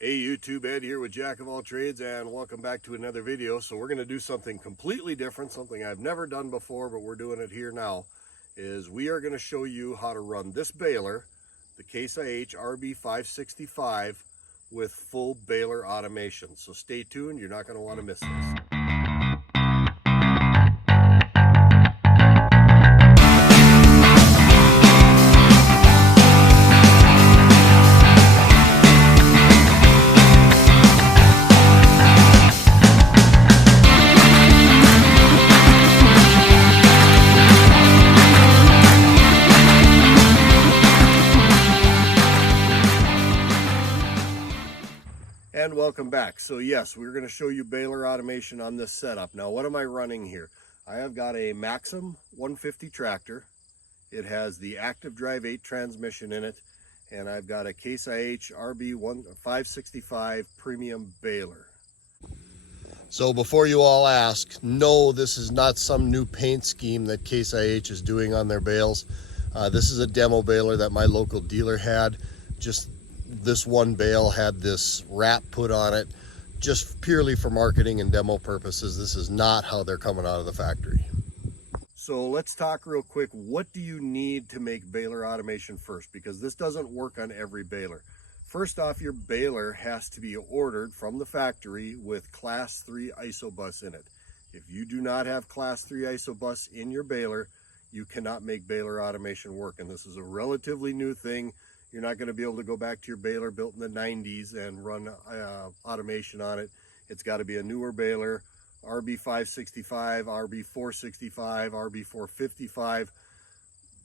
Hey YouTube, Ed here with Jack of All Trades, and welcome back to another video. So we're going to do something completely different, something I've never done before, but we're doing it here now. Is we are going to show you how to run this baler, the Case IH RB565, with full baler automation. So stay tuned, you're not going to want to miss this. And welcome back. So yes, we're going to show you baler automation on this setup. Now what am I running here? I have got a Maxim 150 tractor. It has the active drive 8 transmission in it, and I've got a Case IH RB565 premium baler. So before you all ask, no, this is not some new paint scheme that Case IH is doing on their bales. This is a demo baler that my local dealer had. Just this one bale had this wrap put on it just purely for marketing and demo purposes. This is not how they're coming out of the factory. So let's talk real quick. What do you need to make baler automation first? Because this doesn't work on every baler. First off, your baler has to be ordered from the factory with Class 3 isobus in it. If you do not have Class 3 isobus in your baler, you cannot make baler automation work. And this is a relatively new thing. You're not going to be able to go back to your baler built in the 90s and run automation on it. It's got to be a newer baler, RB565, RB465, RB455,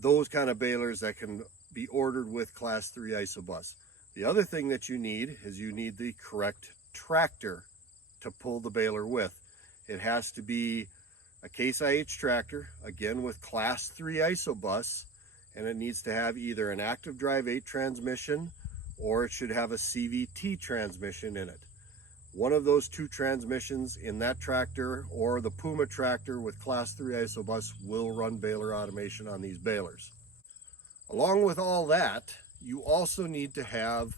those kind of balers that can be ordered with Class 3 isobus. The other thing that you need is you need the correct tractor to pull the baler with. It has to be a Case IH tractor, again with Class 3 isobus, and it needs to have either an active drive 8 transmission or it should have a CVT transmission in it. One of those two transmissions in that tractor or the Puma tractor with Class 3 isobus will run baler automation on these balers. Along with all that, you also need to have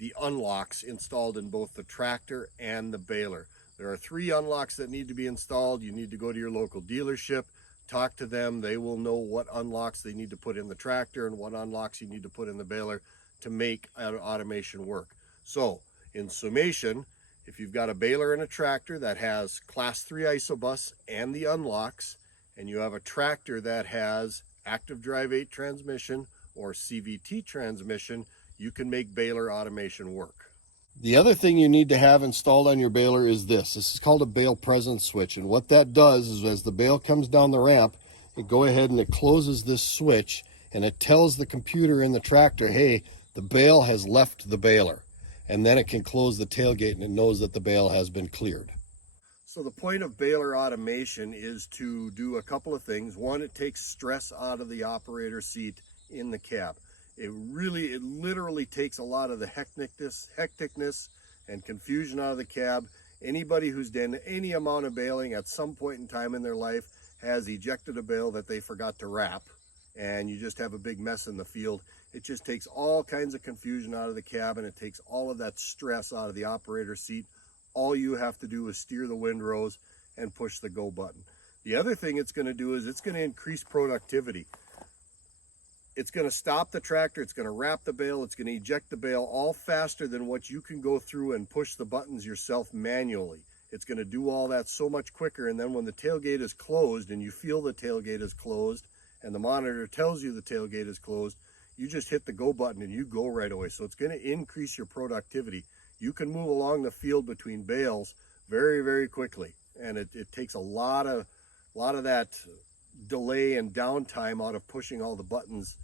the unlocks installed in both the tractor and the baler. There are 3 unlocks that need to be installed. You need to go to your local dealership, talk to them. They will know what unlocks they need to put in the tractor and what unlocks you need to put in the baler to make automation work. So in summation, if you've got a baler and a tractor that has Class 3 isobus and the unlocks, and you have a tractor that has active drive 8 transmission or CVT transmission, you can make baler automation work. The other thing you need to have installed on your baler is this. This is called a bale presence switch, and what that does is as the bale comes down the ramp, it go ahead and it closes this switch, and it tells the computer in the tractor, hey, the bale has left the baler, and then it can close the tailgate and it knows that the bale has been cleared. So the point of baler automation is to do a couple of things. One, it takes stress out of the operator seat in the cab. It literally takes a lot of the hecticness and confusion out of the cab. Anybody who's done any amount of baling at some point in time in their life has ejected a bale that they forgot to wrap, and you just have a big mess in the field. It just takes all kinds of confusion out of the cab, and it takes all of that stress out of the operator seat. All you have to do is steer the windrows and push the go button. The other thing it's going to do is it's going to increase productivity. It's going to stop the tractor, it's going to wrap the bale, it's going to eject the bale all faster than what you can go through and push the buttons yourself manually. It's going to do all that so much quicker, and then when the tailgate is closed and you feel the tailgate is closed and the monitor tells you the tailgate is closed, you just hit the go button and you go right away. So it's going to increase your productivity. You can move along the field between bales very, very quickly, and it takes a lot of that delay and downtime out of pushing all the buttons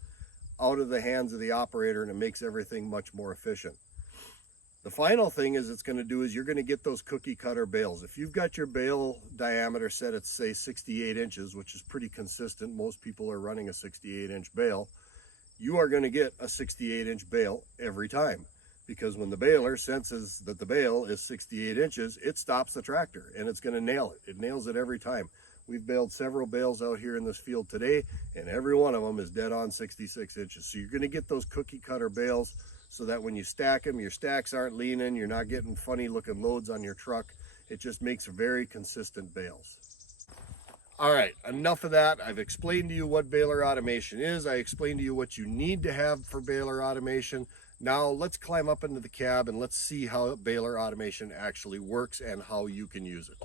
out of the hands of the operator, and it makes everything much more efficient. The final thing is it's going to do is you're going to get those cookie cutter bales. If you've got your bale diameter set at say 68 inches, which is pretty consistent, most people are running a 68-inch bale, you are going to get a 68-inch bale every time, because when the baler senses that the bale is 68 inches, it stops the tractor and it's going to nail it. It nails it every time. We've baled several bales out here in this field today, and every one of them is dead on 66 inches. So you're going to get those cookie cutter bales. so that when you stack them, your stacks aren't leaning, you're not getting funny looking loads on your truck. It just makes very consistent bales. All right, enough of that. I've explained to you what baler automation is. I explained to you what you need to have for baler automation. Now let's climb up into the cab and let's see how baler automation actually works and how you can use it.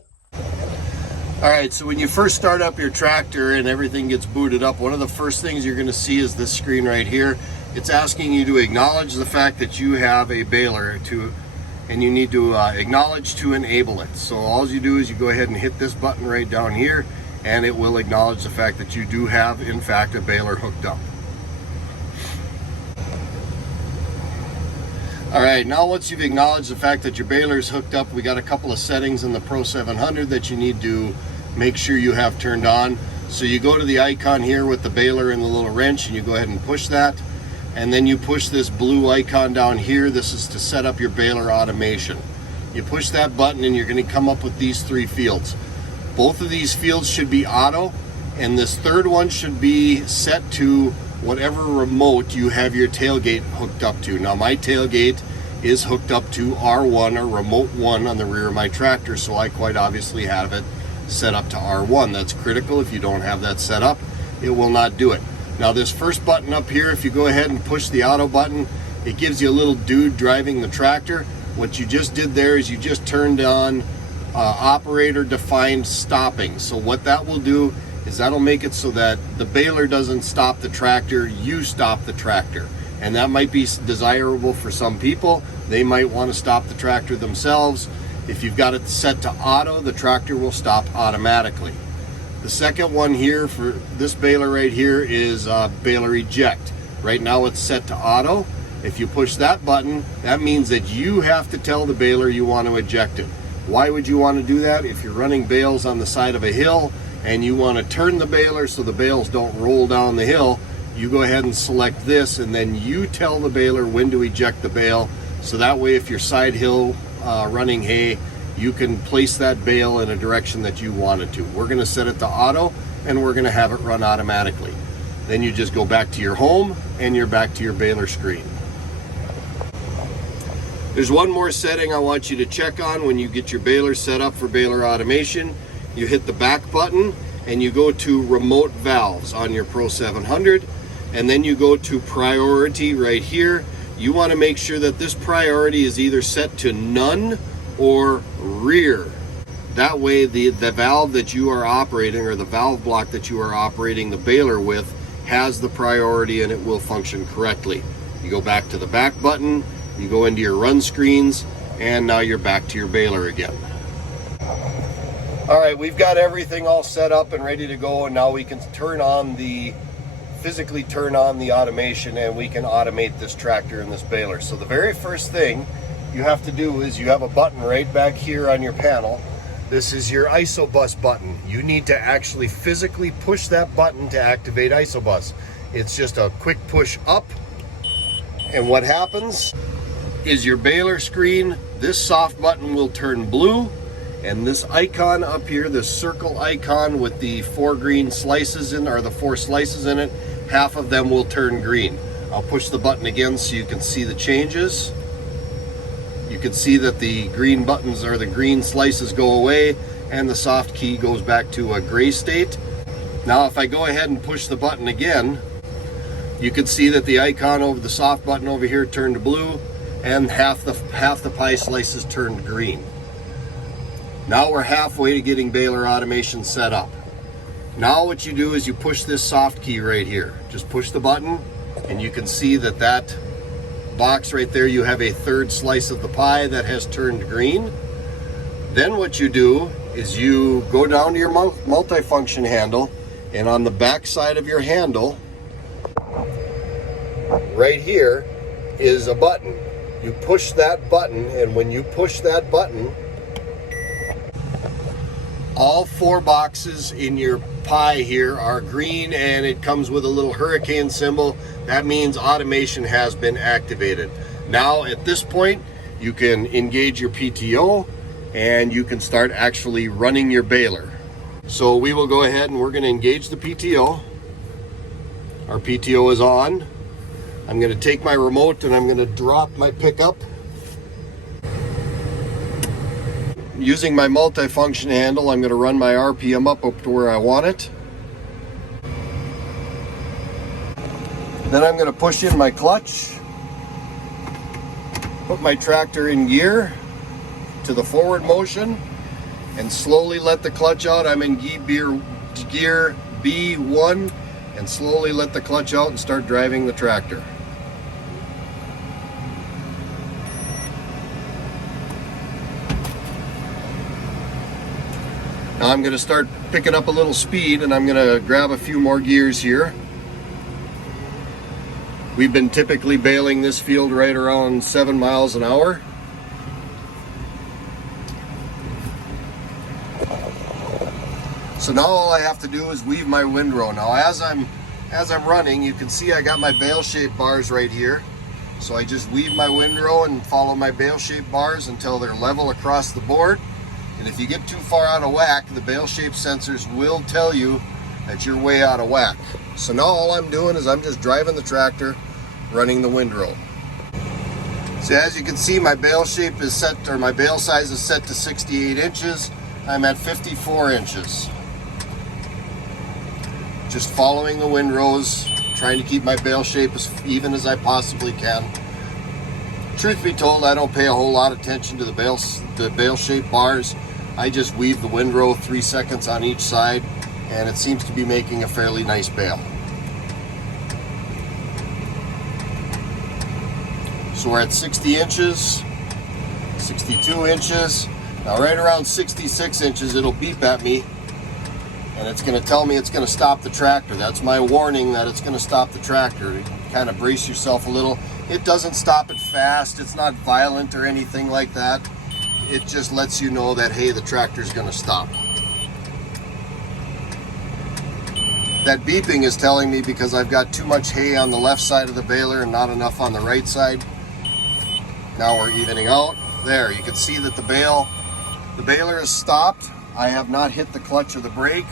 All right, so when you first start up your tractor and everything gets booted up, one of the first things you're gonna see is this screen right here. It's asking you to acknowledge the fact that you have a baler and you need to acknowledge to enable it. So all you do is you go ahead and hit this button right down here, and it will acknowledge the fact that you do have, in fact, a baler hooked up. All right, now once you've acknowledged the fact that your baler is hooked up, we got a couple of settings in the Pro 700 that you need to make sure you have turned on. So you go to the icon here with the baler and the little wrench, and you go ahead and push that. And then you push this blue icon down here. This is to set up your baler automation. You push that button and you're going to come up with these three fields. Both of these fields should be auto, and this third one should be set to whatever remote you have your tailgate hooked up to. Now my tailgate is hooked up to R1 or remote 1 on the rear of my tractor, so I quite obviously have it set up to R1. That's critical. If you don't have that set up, it will not do it. Now this first button up here, if you go ahead and push the auto button, it gives you a little dude driving the tractor. What you just did there is you just turned on operator defined stopping. So what that will do is that'll make it so that the baler doesn't stop the tractor, you stop the tractor. And that might be desirable for some people. They might want to stop the tractor themselves. If you've got it set to auto, the tractor will stop automatically. The second one here for this baler right here is baler eject. Right now it's set to auto. If you push that button, that means that you have to tell the baler you want to eject it. Why would you want to do that? If you're running bales on the side of a hill and you want to turn the baler so the bales don't roll down the hill, you go ahead and select this, and then you tell the baler when to eject the bale. So that way if you're side hill running hay, you can place that bale in a direction that you want it to. We're going to set it to auto, and we're going to have it run automatically. Then you just go back to your home and you're back to your baler screen. There's one more setting I want you to check on when you get your baler set up for baler automation. You hit the back button and you go to remote valves on your Pro 700, and then you go to priority right here. You want to make sure that this priority is either set to none or rear. That way the valve that you are operating, or the valve block that you are operating the baler with, has the priority and it will function correctly. You go back to the back button, you go into your run screens, and now you're back to your baler again. All right, we've got everything all set up and ready to go, and now we can physically turn on the automation, and we can automate this tractor and this baler. So the very first thing you have to do is you have a button right back here on your panel. This is your ISOBUS button. You need to actually physically push that button to activate ISOBUS. It's just a quick push up, and what happens is your baler screen, this soft button will turn blue, and this icon up here, this circle icon with the 4 green slices in, or the 4 slices in it, half of them will turn green. I'll push the button again so you can see the changes. You can see that the green buttons, or the green slices, go away, and the soft key goes back to a gray state. Now if I go ahead and push the button again, you can see that the icon over the soft button over here turned blue, and half the pie slices turned green. Now we're halfway to getting baler automation set up. Now what you do is you push this soft key right here. Just push the button, and you can see that that box right there, you have a 3rd slice of the pie that has turned green. Then what you do is you go down to your multifunction handle, and on the back side of your handle right here is a button. You push that button, and when you push that button, all 4 boxes in your pie here are green, and it comes with a little hurricane symbol. That means automation has been activated. Now at this point, you can engage your PTO, and you can start actually running your baler. So we will go ahead and we're going to engage the PTO. Our PTO is on. I'm going to take my remote and I'm going to drop my pickup. Using my multi-function handle, I'm going to run my RPM up to where I want it. Then I'm going to push in my clutch, put my tractor in gear to the forward motion, and slowly let the clutch out. I'm in gear B1, and slowly let the clutch out and start driving the tractor. Now I'm going to start picking up a little speed, and I'm going to grab a few more gears here. We've been typically baling this field right around 7 miles an hour. So now all I have to do is weave my windrow. Now as I'm running, you can see I got my bale shaped bars right here. So I just weave my windrow and follow my bale shaped bars until they're level across the board. And if you get too far out of whack, the bale shaped sensors will tell you that you're way out of whack. So now all I'm doing is I'm just driving the tractor, running the windrow. So as you can see, my bale shape is set, or my bale size is set to 68 inches. I'm at 54 inches. Just following the windrows, trying to keep my bale shape as even as I possibly can. Truth be told, I don't pay a whole lot of attention to the bale shape bars. I just weave the windrow 3 seconds on each side, and it seems to be making a fairly nice bale. So we're at 60 inches, 62 inches. Now right around 66 inches, it'll beep at me, and it's going to tell me it's going to stop the tractor. That's my warning that it's going to stop the tractor. You kind of brace yourself a little. It doesn't stop it fast. It's not violent or anything like that. It just lets you know that, hey, the tractor's going to stop. That beeping is telling me because I've got too much hay on the left side of the baler and not enough on the right side. Now we're evening out. There, you can see that the baler is stopped. I have not hit the clutch or the brake.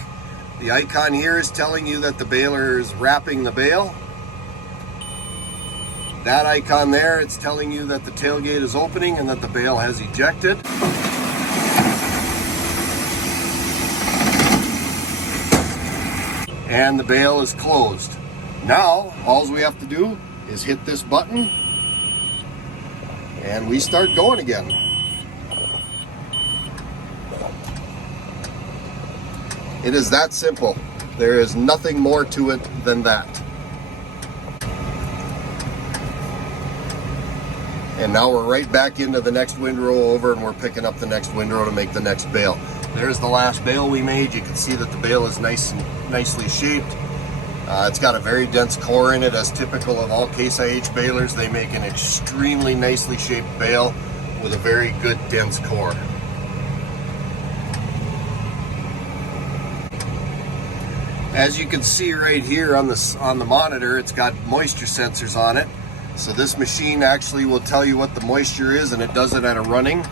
The icon here is telling you that the baler is wrapping the bale. That icon there, it's telling you that the tailgate is opening and that the bale has ejected. And the bale is closed. Now, all we have to do is hit this button and we start going again. It is that simple. There is nothing more to it than that. And now we're right back into the next windrow over, and we're picking up the next windrow to make the next bale. There's the last bale we made. You can see that the bale is nicely shaped. It's got a very dense core in it, as typical of all Case IH balers. They make an extremely nicely shaped bale with a very good dense core. As you can see right here on the monitor, it's got moisture sensors on it. So this machine actually will tell you what the moisture is, and it does it at a running.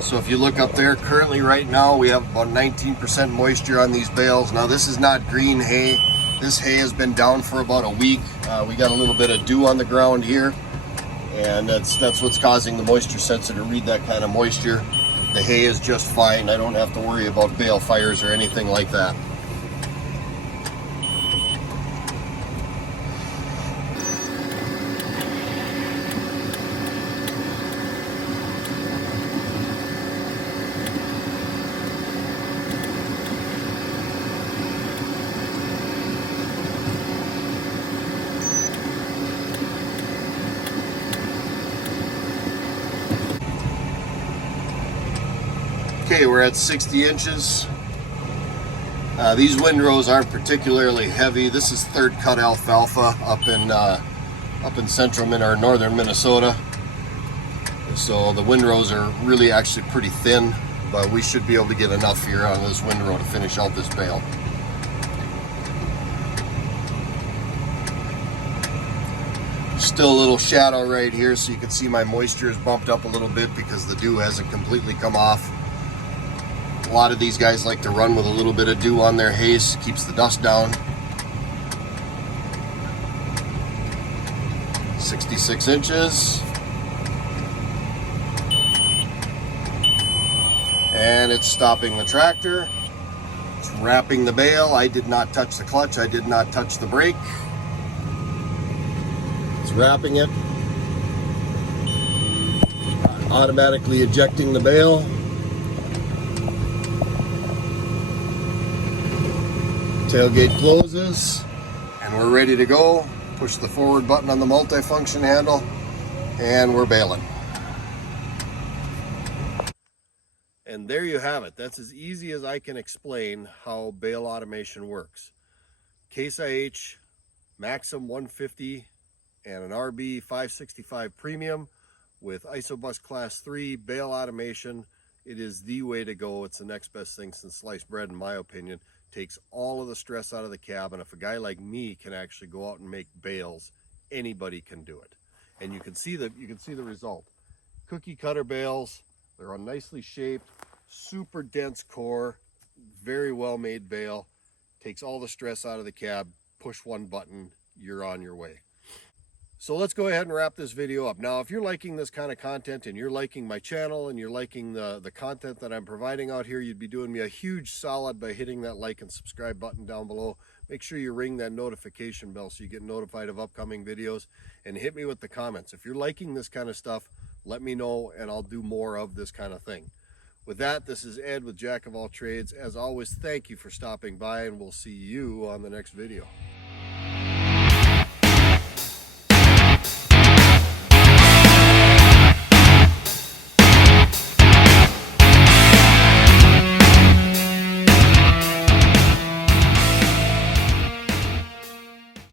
So if you look up there, currently right now we have about 19% moisture on these bales. Now this is not green hay. This hay has been down for about a week. We got a little bit of dew on the ground here, and that's what's causing the moisture sensor to read that kind of moisture. The hay is just fine. I don't have to worry about bale fires or anything like that. Okay, we're at 60 inches. These windrows aren't particularly heavy. This is third cut alfalfa up in central or northern Minnesota. So the windrows are really actually pretty thin, but we should be able to get enough here on this windrow to finish out this bale. Still a little shadow right here, so you can see my moisture is bumped up a little bit because the dew hasn't completely come off. A lot of these guys like to run with a little bit of dew on their hay, keeps the dust down. 66 inches. And it's stopping the tractor. It's wrapping the bale. I did not touch the clutch. I did not touch the brake. It's wrapping it. Automatically ejecting the bale. Tailgate closes, and we're ready to go. Push the forward button on the multifunction handle, and we're baling. And there you have it. That's as easy as I can explain how bale automation works. Case IH, Maxim 150, and an RB565 Premium with Isobus Class 3 bale automation. It is the way to go. It's the next best thing since sliced bread, in my opinion. Takes all of the stress out of the cab, and if a guy like me can actually go out and make bales, anybody can do it. And you can see the result. Cookie cutter bales. They're nicely shaped, super dense core, very well made bale. Takes all the stress out of the cab. Push one button, you're on your way. So let's go ahead and wrap this video up. Now, if you're liking this kind of content and you're liking my channel and you're liking the content that I'm providing out here, you'd be doing me a huge solid by hitting that like and subscribe button down below. Make sure you ring that notification bell so you get notified of upcoming videos, and hit me with the comments. If you're liking this kind of stuff, let me know and I'll do more of this kind of thing. With that, this is Ed with Jack of All Trades. As always, thank you for stopping by, and we'll see you on the next video.